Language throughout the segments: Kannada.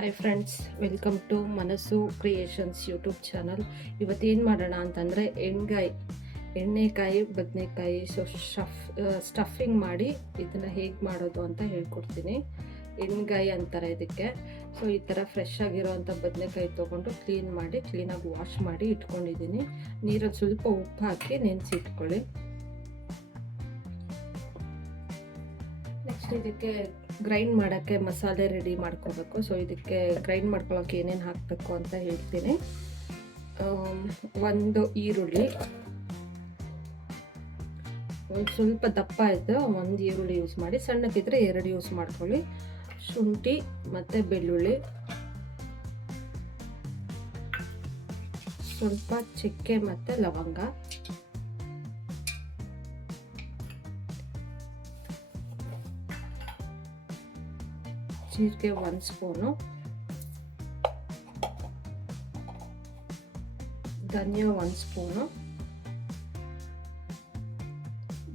ಹಾಯ್ ಫ್ರೆಂಡ್ಸ್, ವೆಲ್ಕಮ್ ಟು ಮನಸ್ಸು ಕ್ರಿಯೇಷನ್ಸ್ ಯೂಟ್ಯೂಬ್ ಚಾನಲ್. ಇವತ್ತೇನು ಮಾಡೋಣ ಅಂತಂದರೆ ಎಣ್ಣೆಕಾಯಿ ಬದನೆಕಾಯಿ ಸ್ಟಫಿಂಗ್ ಮಾಡಿ ಇದನ್ನು ಹೇಗೆ ಮಾಡೋದು ಅಂತ ಹೇಳ್ಕೊಡ್ತೀನಿ. ಎಣ್ಣೆಕಾಯಿ ಅಂತಾರೆ ಇದಕ್ಕೆ. ಸೊ ಈ ಥರ ಫ್ರೆಶ್ ಆಗಿರೋವಂಥ ಬದನೆಕಾಯಿ ತೊಗೊಂಡು ಕ್ಲೀನಾಗಿ ವಾಶ್ ಮಾಡಿ ಇಟ್ಕೊಂಡಿದ್ದೀನಿ. ನೀರಲ್ಲಿ ಸ್ವಲ್ಪ ಉಪ್ಪು ಹಾಕಿ ನೆನೆಸಿ ಇಟ್ಕೊಳ್ಳಿ. ನೆಕ್ಸ್ಟ್ ಇದಕ್ಕೆ ಗ್ರೈಂಡ್ ಮಾಡೋಕ್ಕೆ ಮಸಾಲೆ ರೆಡಿ ಮಾಡ್ಕೋಬೇಕು. ಸೊ ಇದಕ್ಕೆ ಗ್ರೈಂಡ್ ಮಾಡ್ಕೊಳ್ಳೋಕೆ ಏನೇನು ಹಾಕಬೇಕು ಅಂತ ಹೇಳ್ತೀನಿ. ಒಂದು ಈರುಳ್ಳಿ, ಒಂದು ಸ್ವಲ್ಪ ದಪ್ಪ ಇದ್ದು ಒಂದು ಈರುಳ್ಳಿ ಯೂಸ್ ಮಾಡಿ, ಸಣ್ಣಕ್ಕಿದ್ರೆ 2 ಯೂಸ್ ಮಾಡ್ಕೊಳ್ಳಿ. ಶುಂಠಿ ಮತ್ತು ಬೆಳ್ಳುಳ್ಳಿ, ಸ್ವಲ್ಪ ಚಕ್ಕೆ ಮತ್ತು ಲವಂಗ, ಜೀರಿಗೆ 1 ಸ್ಪೂನು, ಧನಿಯಾ 1 ಸ್ಪೂನು,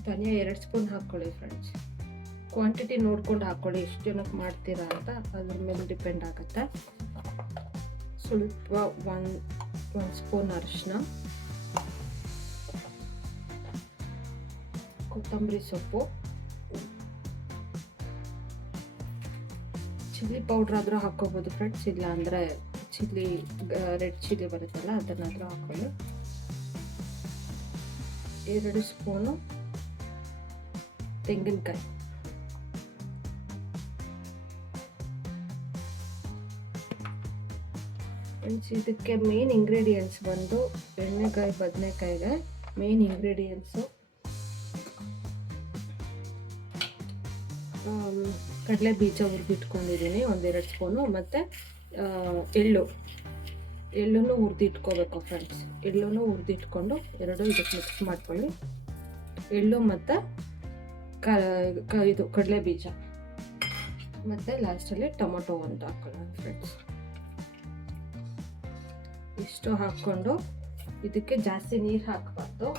ಧನಿಯಾ 2 ಸ್ಪೂನ್ ಹಾಕ್ಕೊಳ್ಳಿ ಫ್ರೆಂಡ್ಸ್. ಕ್ವಾಂಟಿಟಿ ನೋಡ್ಕೊಂಡು ಹಾಕ್ಕೊಳ್ಳಿ, ಎಷ್ಟು ಜನಕ್ಕೆ ಮಾಡ್ತೀರಾ ಅಂತ ಅದ್ರ ಮೇಲೆ ಡಿಪೆಂಡ್ ಆಗುತ್ತೆ. ಸ್ವಲ್ಪ 1 ಸ್ಪೂನ್ ಅರಿಶಿನ, ಕೊತ್ತಂಬರಿ ಸೊಪ್ಪು, ಚಿಲ್ಲಿ ಪೌಡ್ರ್ ಆದರೂ ಹಾಕ್ಕೋಬೋದು ಫ್ರೆಂಡ್ಸ್, ಇಲ್ಲ ಅಂದರೆ ರೆಡ್ ಚಿಲ್ಲಿ ಬರುತ್ತಲ್ಲ ಅದನ್ನಾದರೂ ಹಾಕ್ಕೊಳ್ಳಿ. 2 ಸ್ಪೂನು ತೆಂಗಿನಕಾಯಿ, ಫ್ರೆಂಡ್ಸ್ ಇದಕ್ಕೆ ಮೇನ್ ಇಂಗ್ರೀಡಿಯೆಂಟ್ಸ್ ಬಂದು ಎಣ್ಣೆಕಾಯಿ ಬದನೆಕಾಯಿಗೆ ಮೇನ್ ಇಂಗ್ರೀಡಿಯೆಂಟ್ಸು ಕಡಲೆ ಬೀಜ ಹುರಿದಿಟ್ಕೊಂಡಿದ್ದೀನಿ 1-2 ಸ್ಪೂನು, ಮತ್ತು ಎಳ್ಳನ್ನು ಹುರಿದಿಟ್ಕೋಬೇಕು ಫ್ರೆಂಡ್ಸ್. ಎಳ್ಳನ್ನು ಹುರಿದಿಟ್ಕೊಂಡು ಎರಡು ಇದಕ್ಕೆ ಮಿಕ್ಸ್ ಮಾಡ್ಕೊಳ್ಳಿ. ಎಳ್ಳು ಮತ್ತು ಇದು ಕಡಲೆ ಬೀಜ, ಮತ್ತು ಲಾಸ್ಟಲ್ಲಿ ಟೊಮೊಟೊ ಅಂತ ಹಾಕೊಳ್ಳೋಣ ಫ್ರೆಂಡ್ಸ್. ಇಷ್ಟು ಹಾಕ್ಕೊಂಡು ಇದಕ್ಕೆ ಜಾಸ್ತಿ ನೀರು ಹಾಕಬಾರ್ದು.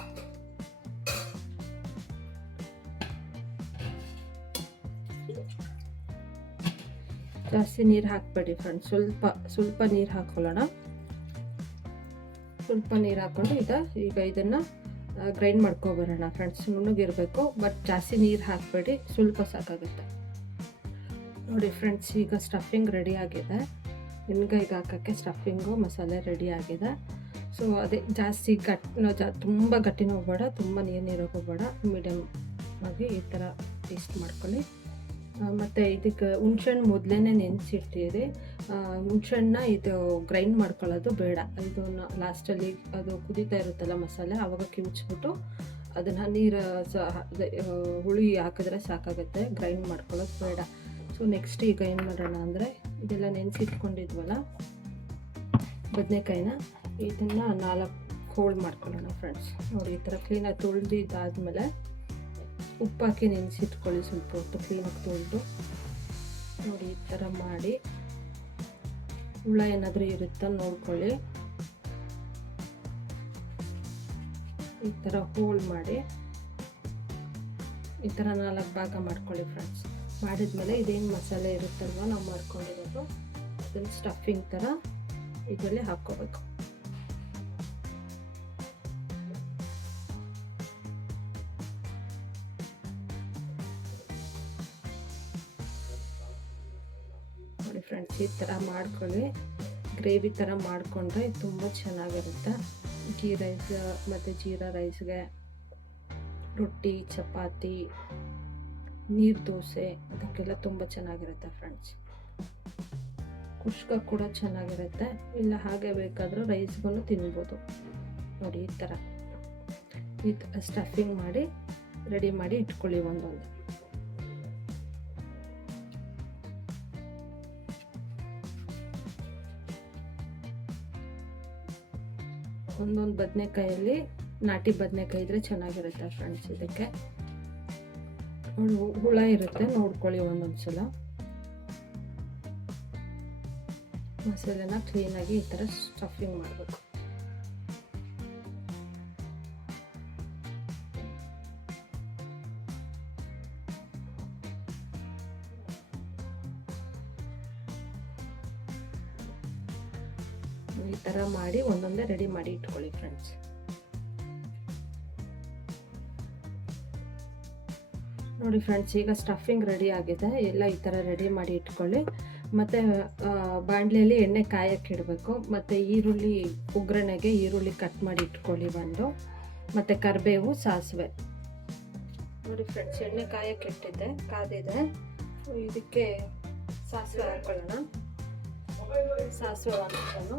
ಜಾಸ್ತಿ ನೀರು ಹಾಕಬೇಡಿ ಫ್ರೆಂಡ್ಸ್, ಸ್ವಲ್ಪ ನೀರು ಹಾಕೊಳ್ಳೋಣ. ಸ್ವಲ್ಪ ನೀರು ಹಾಕ್ಕೊಂಡು ಈಗ ಇದನ್ನು ಗ್ರೈಂಡ್ ಮಾಡ್ಕೊಬರೋಣ ಫ್ರೆಂಡ್ಸ್. ನುಣ್ಣಗಿರಬೇಕು, ಬಟ್ ಜಾಸ್ತಿ ನೀರು ಹಾಕಬೇಡಿ, ಸ್ವಲ್ಪ ಸಾಕಾಗುತ್ತೆ. ನೋಡಿ ಫ್ರೆಂಡ್ಸ್, ಈಗ ಸ್ಟಫಿಂಗ್ ರೆಡಿ ಆಗಿದೆ. ಎಣ್ಣೆಕಾಯಿಗೆ ಹಾಕೋಕ್ಕೆ ಸ್ಟಫಿಂಗು ಮಸಾಲೆ ರೆಡಿ ಆಗಿದೆ. ಸೊ ಅದೇ ಜಾಸ್ತಿ ತುಂಬ ಗಟ್ಟಿನೂ ಹೋಗಬೇಡ, ತುಂಬ ನೀರು ಹೋಗಬೇಡ, ಮೀಡಿಯಮ್ ಆಗಿ ಈ ಥರ ಟೇಸ್ಟ್ ಮಾಡ್ಕೊಳ್ಳಿ. ಮತ್ತು ಇದಕ್ಕೆ ಹುಣ್ಸೆಹಣ್ಣು ಮೊದಲೇ ನೆನೆಸಿಡ್ತೀರಿ. ಹುಣ್ಸೆಹಣ್ಣನ್ನ ಇದು ಗ್ರೈಂಡ್ ಮಾಡ್ಕೊಳ್ಳೋದು ಬೇಡ. ಇದನ್ನು ಲಾಸ್ಟಲ್ಲಿ ಅದು ಕುದೀತಾ ಇರುತ್ತಲ್ಲ ಮಸಾಲೆ, ಆವಾಗ ಕಿವುಚ್ಬಿಟ್ಟು ಅದನ್ನು ನೀರು ಹುಳಿ ಹಾಕಿದ್ರೆ ಸಾಕಾಗುತ್ತೆ, ಗ್ರೈಂಡ್ ಮಾಡ್ಕೊಳ್ಳೋದು ಬೇಡ. ಸೊ ನೆಕ್ಸ್ಟ್ ಈಗ ಏನು ಮಾಡೋಣ ಅಂದರೆ, ಇದೆಲ್ಲ ನೆನೆಸಿಟ್ಕೊಂಡಿದ್ವಲ್ಲ ಬದನೆಕಾಯಿನ, ಇದನ್ನು 4 ಹೋಳು ಮಾಡ್ಕೊಳ್ಳೋಣ ಫ್ರೆಂಡ್ಸ್. ನೋಡಿ ಈ ಥರ ಕ್ಲೀನಾಗಿ ತೊಳೆದಿದ್ದಾದಮೇಲೆ ಉಪ್ಪು ಹಾಕಿ ನೆನೆಸಿಟ್ಕೊಳ್ಳಿ. ಸ್ವಲ್ಪ ಹೊತ್ತು ಕ್ಲೀನಾಗಿ ತೊಳೆದು ನೋಡಿ ಈ ಥರ ಮಾಡಿ, ಹುಳ ಏನಾದರೂ ಇರುತ್ತಾ ನೋಡ್ಕೊಳ್ಳಿ. ಈ ಥರ ಹೋಲ್ ಮಾಡಿ ಈ ಥರ 4 ಭಾಗ ಮಾಡ್ಕೊಳ್ಳಿ ಫ್ರೆಂಡ್ಸ್. ಮಾಡಿದ್ಮೇಲೆ ಇದೇನು ಮಸಾಲೆ ಇರುತ್ತಲ್ವ ನಾವು ಮಾಡ್ಕೊಂಡಿರೋದು, ಅದನ್ನು ಸ್ಟಫಿಂಗ್ ಥರ ಇದರಲ್ಲಿ ಹಾಕ್ಕೋಬೇಕು. ನೋಡಿ ಫ್ರೆಂಡ್ಸ್, ಈ ಥರ ಮಾಡ್ಕೊಳ್ಳಿ. ಗ್ರೇವಿ ಥರ ಮಾಡಿಕೊಂಡ್ರೆ ತುಂಬ ಚೆನ್ನಾಗಿರುತ್ತೆ. ಗೀ ರೈಸ್ ಮತ್ತು ಜೀರಾ ರೈಸ್ಗೆ, ರೊಟ್ಟಿ, ಚಪಾತಿ, ನೀರು ದೋಸೆ ಅದಕ್ಕೆಲ್ಲ ತುಂಬ ಚೆನ್ನಾಗಿರುತ್ತೆ ಫ್ರೆಂಡ್ಸ್. ಕುಷ್ಕ ಕೂಡ ಚೆನ್ನಾಗಿರುತ್ತೆ, ಇಲ್ಲ ಹಾಗೆ ಬೇಕಾದರೂ ರೈಸ್ಗೂ ತಿನ್ಬೋದು. ನೋಡಿ ಈ ಥರ ಸ್ಟಫಿಂಗ್ ಮಾಡಿ ರೆಡಿ ಮಾಡಿ ಇಟ್ಕೊಳ್ಳಿ. ಒಂದೊಂದು ಬದನೆಕಾಯಲ್ಲಿ ನಾಟಿ ಬದನೆಕಾಯಿ ಇದ್ರೆ ಚೆನ್ನಾಗಿರುತ್ತೆ ಫ್ರೆಂಡ್ಸ್. ಇದಕ್ಕೆ ಹುಳ ಇರುತ್ತೆ ನೋಡ್ಕೊಳ್ಳಿ ಒಂದೊಂದು ಸಲ. ಮಸಾಲೆನ ಕ್ಲೀನಾಗಿ ಈ ಥರ ಸ್ಟಫಿಂಗ್ ಮಾಡಬೇಕು. ಈ ಥರ ಮಾಡಿ ಒಂದೊಂದೇ ರೆಡಿ ಮಾಡಿ ಇಟ್ಕೊಳ್ಳಿ ಫ್ರೆಂಡ್ಸ್. ನೋಡಿ ಫ್ರೆಂಡ್ಸ್, ಈಗ ಸ್ಟಫಿಂಗ್ ರೆಡಿ ಆಗಿದೆ. ಎಲ್ಲ ಈ ಥರ ರೆಡಿ ಮಾಡಿ ಇಟ್ಕೊಳ್ಳಿ. ಮತ್ತು ಬಾಣಲೆಯಲ್ಲಿ ಎಣ್ಣೆ ಕಾಯಕ್ಕೆ ಇಡಬೇಕು. ಮತ್ತು ಈರುಳ್ಳಿ ಒಗ್ಗರಣೆಗೆ ಈರುಳ್ಳಿ ಕಟ್ ಮಾಡಿ ಇಟ್ಕೊಳ್ಳಿ ಒಂದು, ಮತ್ತು ಕರಿಬೇವು, ಸಾಸಿವೆ. ನೋಡಿ ಫ್ರೆಂಡ್ಸ್, ಎಣ್ಣೆ ಕಾಯಕ್ಕೆ ಇಟ್ಟಿದ್ದೆ, ಕಾದಿದೆ. ಇದಕ್ಕೆ ಸಾಸಿವೆ ಹಾಕೊಳ್ಳೋಣ. ಸಾಸಿವೆ ಹಾಕ್ಕೊಂಡು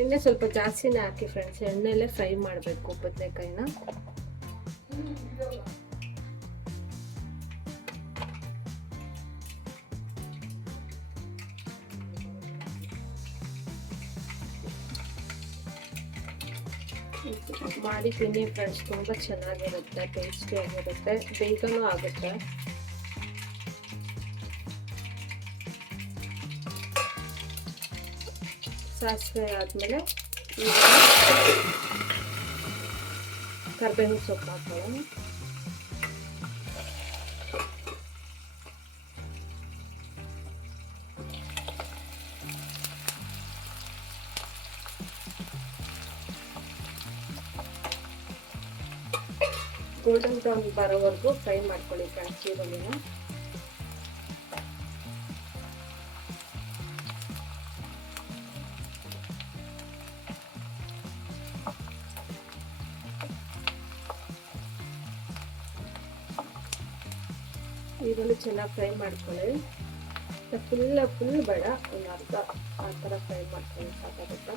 ಎಣ್ಣೆ ಸ್ವಲ್ಪ ಜಾಸ್ತಿನೇ ಹಾಕಿ ಫ್ರೆಂಡ್ಸ್. ಎಣ್ಣೆಲ್ಲೇ ಫ್ರೈ ಮಾಡಬೇಕು ಬದನೆಕಾಯಿನ. ಮಾಡಿ ತಿನ್ನಿ ಫ್ರೆಂಡ್ಸ್, ತುಂಬ ಚೆನ್ನಾಗಿರುತ್ತೆ, ಟೇಸ್ಟಿಯಾಗಿರುತ್ತೆ, ಬೇಗನೂ ಆಗುತ್ತೆ. ಸಾಸಿವೆ ಆದಮೇಲೆ ಕರಿಬೇವು ಸೊಪ್ಪು ಹಾಕೋಣ. ಗೋಲ್ಡನ್ ಬ್ರೌನ್ ಬರೋವರೆಗೂ ಫ್ರೈ ಮಾಡ್ಕೊಳ್ಳಿ ಫ್ರೆಂಡ್ಸ್ ಈರುಳ್ಳಿನ. ಈರುಳ್ಳಿ ಚೆನ್ನಾಗಿ ಫ್ರೈ ಮಾಡ್ಕೊಳ್ಳಿ. ಫುಲ್ ಬೇಡ, ಒಂದು ಅರ್ಧ ಆ ಥರ ಫ್ರೈ ಮಾಡ್ಕೊಳ್ಳಿ ಸಾಕಾಗುತ್ತೆ.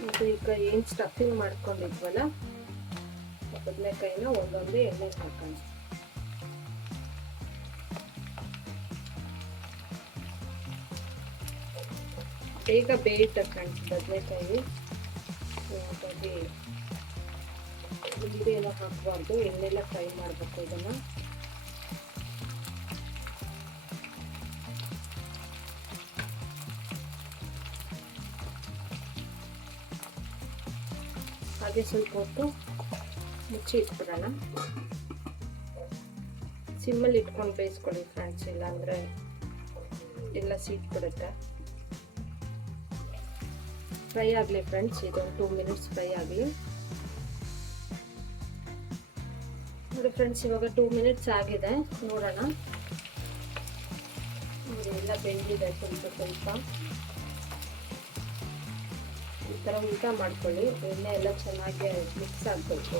ಮತ್ತು ಈಗ ಏನು ಸ್ಟಫಿಂಗ್ ಮಾಡ್ಕೊಂಡಿದ್ವಲ್ಲ ಬದನೆಕಾಯಿನ ಒಂದೊಂದು ಎಣ್ಣೆಗೆ ಹಾಕೋಣ. ಬೇಗ ಬೇಯುತ್ತೆ ಫ್ರೆಂಡ್ಸ್ ಬದನೆಕಾಯಿ. ಹಾಗಾಗಿ ನೀರೇನೋ ಹಾಕಬಾರ್ದು, ಎಣ್ಣೆಲ್ಲ ಫ್ರೈ ಮಾಡಬೇಕು ಇದನ್ನು. ಹಾಗೆ ಸ್ವಲ್ಪ ಹೊತ್ತು ಮುಚ್ಚಿ ಇಟ್ಬಿಡೋಣ. ಸಿಮ್ಮಲ್ಲಿ ಇಟ್ಕೊಂಡು ಬೇಯಿಸ್ಕೊಳ್ಳಿ ಫ್ರೆಂಡ್ಸ್, ಇಲ್ಲಾಂದರೆ ಎಲ್ಲ ಸೀಟ್ ಬಿಡುತ್ತೆ. ಫ್ರೈ ಆಗಲಿ ಫ್ರೆಂಡ್ಸ್, ಇದೊಂದು 2 ಮಿನಿಟ್ಸ್ ಫ್ರೈ ಆಗಲಿ. ನೋಡಿ ಫ್ರೆಂಡ್ಸ್, ಇವಾಗ 2 ಮಿನಿಟ್ಸ್ ಆಗಿದೆ, ನೋಡೋಣ. ಎಲ್ಲ ಬೆಂದಿದೆ ಸ್ವಲ್ಪ. ಈ ಥರ ಊಟ ಮಾಡ್ಕೊಳ್ಳಿ, ಎಣ್ಣೆ ಎಲ್ಲ ಚೆನ್ನಾಗಿ ಮಿಕ್ಸ್ ಆಗಬೇಕು.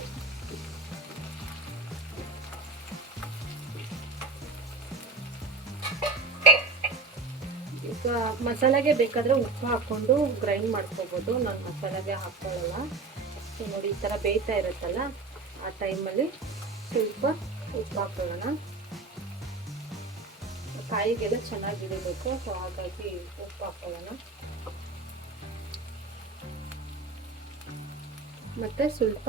ಈಗ ಮಸಾಲೆಗೆ ಬೇಕಾದರೆ ಉಪ್ಪು ಹಾಕ್ಕೊಂಡು ಗ್ರೈಂಡ್ ಮಾಡ್ಕೋಬೋದು. ನಾನು ಮಸಾಲೆಗೆ ಹಾಕ್ಕೊಳ್ಳಲ್ಲ. ಸೊ ನೋಡಿ, ಈ ಥರ ಬೇಯ್ತಾ ಇರುತ್ತಲ್ಲ, ಆ ಟೈಮಲ್ಲಿ ಸ್ವಲ್ಪ ಉಪ್ಪು ಹಾಕೊಳ್ಳೋಣ. ಕಾಯಿಗೆಲ್ಲ ಚೆನ್ನಾಗಿ ಇಡಬೇಕು, ಸೊ ಹಾಗಾಗಿ ಉಪ್ಪು ಹಾಕೊಳ್ಳೋಣ. ಮತ್ತು ಸ್ವಲ್ಪ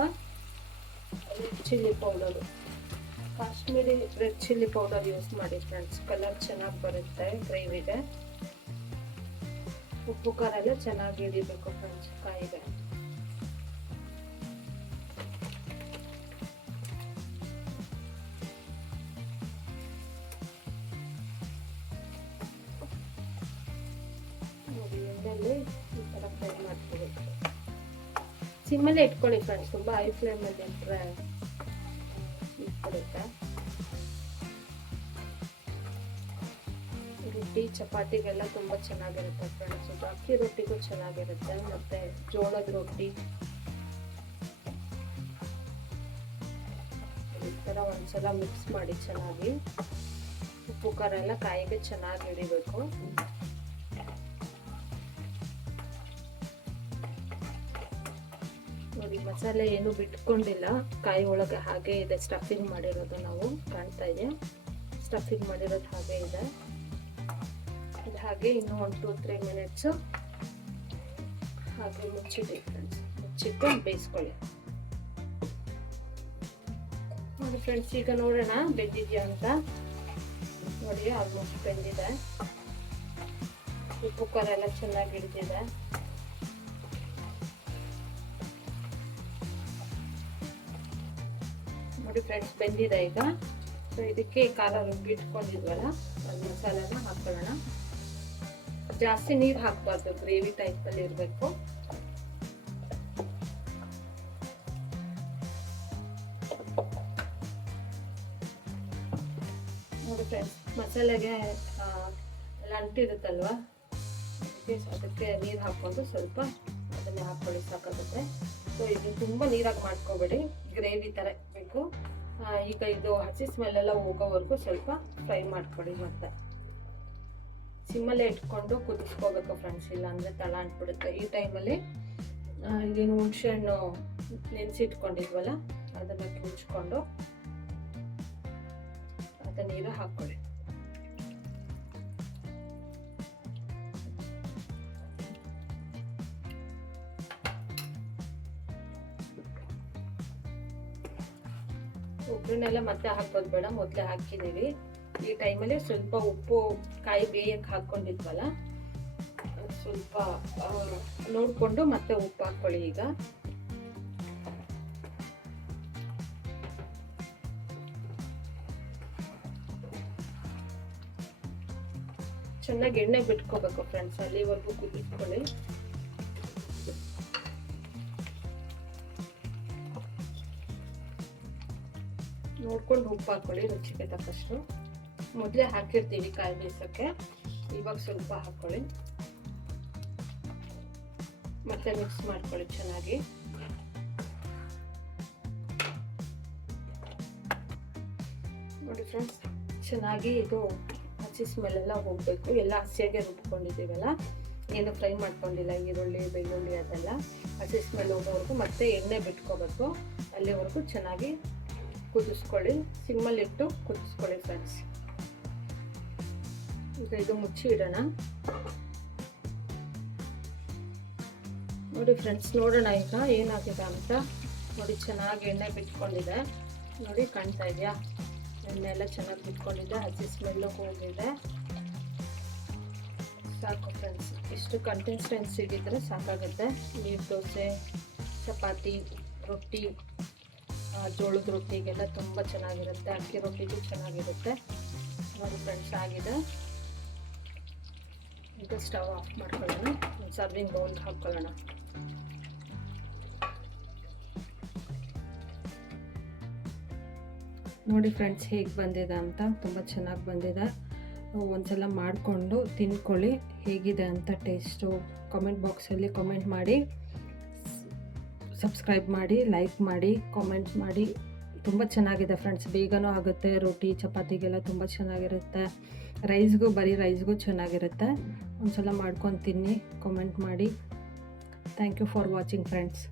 red chilli powder, Kashmiri red chilli powder use ಮಾಡಿ ಫ್ರೆಂಡ್ಸ್, ಕಲರ್ ಚೆನ್ನಾಗಿ ಬರುತ್ತೆ ಗ್ರೇವಿಗೆ. ಉಪ್ಪು ಖಾರ ಎಲ್ಲ ಚೆನ್ನಾಗಿ ಹಿಡಿಬೇಕು ಫ್ರೆಂಡ್ಸ್ ಕಾಯಿಗೆ. ನೋಡಿ, ಎಣ್ಣೆಯಲ್ಲಿ ಈ ಥರ ಫ್ರೈ ಮಾಡ್ಕೋಬೇಕು. ಸಿಮ್ಮಲ್ಲೇ ಇಟ್ಕೊಳ್ಳಿ ಫ್ರೆಂಡ್ಸ್, ತುಂಬ ಹೈ ಫ್ಲೇಮಲ್ಲಿ ಇಟ್ಟರೆ ಇಟ್ಬಿಡುತ್ತೆ. ರೊಟ್ಟಿ ಚಪಾತಿಗೆಲ್ಲ ತುಂಬ ಚೆನ್ನಾಗಿರುತ್ತೆ ಫ್ರೆಂಡ್ಸ್. ಅಕ್ಕಿ ರೊಟ್ಟಿಗೂ ಚೆನ್ನಾಗಿರುತ್ತೆ, ಮತ್ತು ಜೋಳದ ರೊಟ್ಟಿ. ಈ ಥರ ಒಂದ್ಸಲ ಮಿಕ್ಸ್ ಮಾಡಿ ಚೆನ್ನಾಗಿ. ಉಪ್ಪು ಖಾರ ಎಲ್ಲ ಕಾಯಿಗೆ ಚೆನ್ನಾಗಿ ಹಿಡಿಬೇಕು. ನೋಡಿ, ಮಸಾಲೆ ಏನು ಬಿಟ್ಕೊಂಡಿಲ್ಲ, ಕಾಯಿ ಒಳಗೆ ಹಾಗೆ ಇದೆ. ಸ್ಟಫಿಂಗ್ ಮಾಡಿರೋದು ನಾವು ಕಾಣ್ತಾ ಇದೆ, ಸ್ಟಫಿಂಗ್ ಮಾಡಿರೋದು ಹಾಗೆ ಇದೆ. ಇದು ಹಾಗೆ ಇನ್ನೂ 1-2-3 ಮಿನಿಟ್ಸು ಹಾಗೆ ಮುಚ್ಚಿಡಿ ಫ್ರೆಂಡ್ಸ್. ಮುಚ್ಚಿಟ್ಟು ಬೇಯಿಸ್ಕೊಳ್ಳಿ. ನೋಡಿ ಫ್ರೆಂಡ್ಸ್, ಈಗ ನೋಡೋಣ ಬೆಂದಿದೆಯಾ ಅಂತ. ನೋಡಿ, ಆಲ್ಮೋಸ್ಟ್ ಬೆಂದಿದೆ. ಉಪ್ಪು ಖಾರ ಎಲ್ಲ ಚೆನ್ನಾಗಿ ಹಿಡಿದಿದೆ. ನೋಡಿ ಫ್ರೆಂಡ್ಸ್, ಬೆಂದಿದೆ. ಈಗ ಸೊ ಇದಕ್ಕೆ ಖಾರ ರುಬ್ಬಿಟ್ಕೊಂಡಿದ್ವಲ್ಲ ಅದು ಮಸಾಲೆನ ಹಾಕೊಳ್ಳೋಣ. ಜಾಸ್ತಿ ನೀರು ಹಾಕಬಾರ್ದು, ಗ್ರೇವಿ ಟೈಪಲ್ಲಿ ಇರಬೇಕು. ನೋಡಿ ಫ್ರೆಂಡ್ಸ್, ಮಸಾಲೆಗೆ ಎಲ್ಲ ಅಂಟಿರುತ್ತಲ್ವ, ಅದಕ್ಕೆ ನೀರು ಹಾಕ್ಕೊಂಡು ಸ್ವಲ್ಪ ಅದನ್ನೇ ಹಾಕ್ಕೊಳ್ಳಿ, ಸಾಕಾಗುತ್ತೆ. ಸೊ ಇದು ತುಂಬ ನೀರಾಗಿ ಮಾಡ್ಕೋಬೇಡಿ, ಗ್ರೇವಿ ಥರ ಬೇಕು. ಈಗ ಇದು ಹಸಿ ಸ್ಮೆಲ್ಲೆಲ್ಲ ಹೋಗೋವರೆಗೂ ಸ್ವಲ್ಪ ಫ್ರೈ ಮಾಡ್ಕೊಳ್ಳಿ. ಮತ್ತೆ ಸಿಮ್ಮಲ್ಲೇ ಇಟ್ಕೊಂಡು ಕುದಿಸ್ಕೋಬೇಕು ಫ್ರೆಂಡ್ಸ್, ಇಲ್ಲ ಅಂದರೆ ತಳ ಅಂಟ್ಬಿಡುತ್ತೆ. ಈ ಟೈಮಲ್ಲಿ ಇದೇನು ಹುಣಸೆ ಹಣ್ಣು ನೆನೆಸಿಟ್ಕೊಂಡಿದ್ವಲ್ಲ ಅದನ್ನು ಕಿಂಚ್ಕೊಂಡು ಅದ ನೀರು ಹಾಕ್ಕೊಳ್ಳಿ. ಉಪ್ಪನ್ನೆಲ್ಲ ಮತ್ತೆ ಹಾಕೋದು ಬೇಡ, ಮೊದಲೇ ಹಾಕಿದ್ದೀವಿ. ಈ ಟೈಮಲ್ಲಿ ಸ್ವಲ್ಪ ಉಪ್ಪು, ಕಾಯಿ ಬೇಯಕ್ಕೆ ಹಾಕ್ಕೊಂಡಿದ್ವಲ್ಲ ಸ್ವಲ್ಪ ನೋಡಿಕೊಂಡು ಮತ್ತೆ ಉಪ್ಪು ಹಾಕ್ಕೊಳ್ಳಿ. ಈಗ ಚೆನ್ನಾಗಿ ಎಣ್ಣೆ ಬಿಟ್ಕೋಬೇಕು ಫ್ರೆಂಡ್ಸ್, ಅಲ್ಲಿವರೆಗೂ ಕುದಿಸ್ಕೊಳ್ಳಿ. ನೋಡ್ಕೊಂಡು ಉಪ್ಪು ಹಾಕ್ಕೊಳ್ಳಿ, ರುಚಿಗೆ ತಕ್ಕಷ್ಟು. ಮೊದಲೇ ಹಾಕಿರ್ತೀವಿ ಕಾಯಿ ಬೇಯಿಸೋಕ್ಕೆ, ಇವಾಗ ಸ್ವಲ್ಪ ಹಾಕ್ಕೊಳ್ಳಿ. ಮತ್ತೆ ಮಿಕ್ಸ್ ಮಾಡ್ಕೊಳ್ಳಿ ಚೆನ್ನಾಗಿ. ನೋಡಿ ಫ್ರೆಂಡ್ಸ್, ಚೆನ್ನಾಗಿ ಇದು ಹಸಿ ಸ್ಮೆಲ್ಲೆಲ್ಲ ಹೋಗಬೇಕು. ಎಲ್ಲ ಹಸಿಯಾಗೆ ರುಬ್ಕೊಂಡಿದ್ದೀವಲ್ಲ, ಏನು ಫ್ರೈ ಮಾಡ್ಕೊಂಡಿಲ್ಲ, ಈರುಳ್ಳಿ ಬೆಳ್ಳುಳ್ಳಿ ಅದೆಲ್ಲ. ಹಸಿ ಸ್ಮೆಲ್ ಹೋಗೋವರೆಗೂ ಮತ್ತೆ ಎಣ್ಣೆ ಬಿಟ್ಕೋಬೇಕು, ಅಲ್ಲಿವರೆಗೂ ಚೆನ್ನಾಗಿ ಕುದಿಸ್ಕೊಳ್ಳಿ. ಸಿಮ್ಮಲ್ಲಿಟ್ಟು ಕುದಿಸ್ಕೊಳ್ಳಿ ಫ್ರೆಂಡ್ಸ್. ಈಗ ಇದು ಮುಚ್ಚಿ ಇಡೋಣ. ನೋಡಿ ಫ್ರೆಂಡ್ಸ್, ನೋಡೋಣ ಈಗ ಏನಾಗಿದೆ ಅಂತ. ನೋಡಿ ಚೆನ್ನಾಗಿ ಎಣ್ಣೆ ಬಿಟ್ಕೊಂಡಿದೆ, ನೋಡಿ ಕಾಣ್ತಾ ಇದೆಯಾ? ಎಣ್ಣೆ ಎಲ್ಲ ಚೆನ್ನಾಗಿ ಬಿಟ್ಕೊಂಡಿದೆ, ಹಸಿ ಸ್ಮೆಲ್ಲು ಹೋಗಿದೆ. ಸಾಕು ಫ್ರೆಂಡ್ಸ್, ಇಷ್ಟು ಕನ್ಸಿಸ್ಟೆನ್ಸಿಗಿದ್ರೆ ಸಾಕಾಗುತ್ತೆ. ನೀರು ದೋಸೆ, ಚಪಾತಿ, ರೊಟ್ಟಿ, ಜೋಳದ ರೊಟ್ಟಿಗೆಲ್ಲ ತುಂಬ ಚೆನ್ನಾಗಿರುತ್ತೆ, ಅಕ್ಕಿ ರೊಟ್ಟಿಗೂ ಚೆನ್ನಾಗಿರುತ್ತೆ. ನೋಡಿ ಫ್ರೆಂಡ್ಸ್, ಆಗಿದೆ. ಈಗ ಸ್ಟವ್ ಆಫ್ ಮಾಡ್ಕೊಳ್ಳೋಣ, ಸರ್ವಿಂಗ್ ಬೌಲ್ಗೆ ಹಾಕ್ಕೊಳ್ಳೋಣ. ನೋಡಿ ಫ್ರೆಂಡ್ಸ್, ಹೇಗೆ ಬಂದಿದೆ ಅಂತ. ತುಂಬ ಚೆನ್ನಾಗಿ ಬಂದಿದೆ. ಒಂದ್ಸಲ ಮಾಡಿಕೊಂಡು ತಿನ್ಕೊಳ್ಳಿ, ಹೇಗಿದೆ ಅಂತ ಟೇಸ್ಟು. ಕಾಮೆಂಟ್ ಬಾಕ್ಸಲ್ಲಿ ಕಾಮೆಂಟ್ ಮಾಡಿ, ಸಬ್ಸ್ಕ್ರೈಬ್ ಮಾಡಿ, ಲೈಕ್ ಮಾಡಿ, ಕಾಮೆಂಟ್ ಮಾಡಿ. ತುಂಬ ಚೆನ್ನಾಗಿದೆ ಫ್ರೆಂಡ್ಸ್, ಬೇಗನೂ ಆಗುತ್ತೆ. ರೋಟಿ ಚಪಾತಿಗೆಲ್ಲ ತುಂಬ ಚೆನ್ನಾಗಿರುತ್ತೆ. ರೈಸ್ಗೂ, ಬರೀ ರೈಸ್ಗೂ ಚೆನ್ನಾಗಿರುತ್ತೆ. ಒಂದ್ಸಲ ಮಾಡ್ಕೊಂಡು ತಿನ್ನಿ, ಕಾಮೆಂಟ್ ಮಾಡಿ. Thank you for watching friends.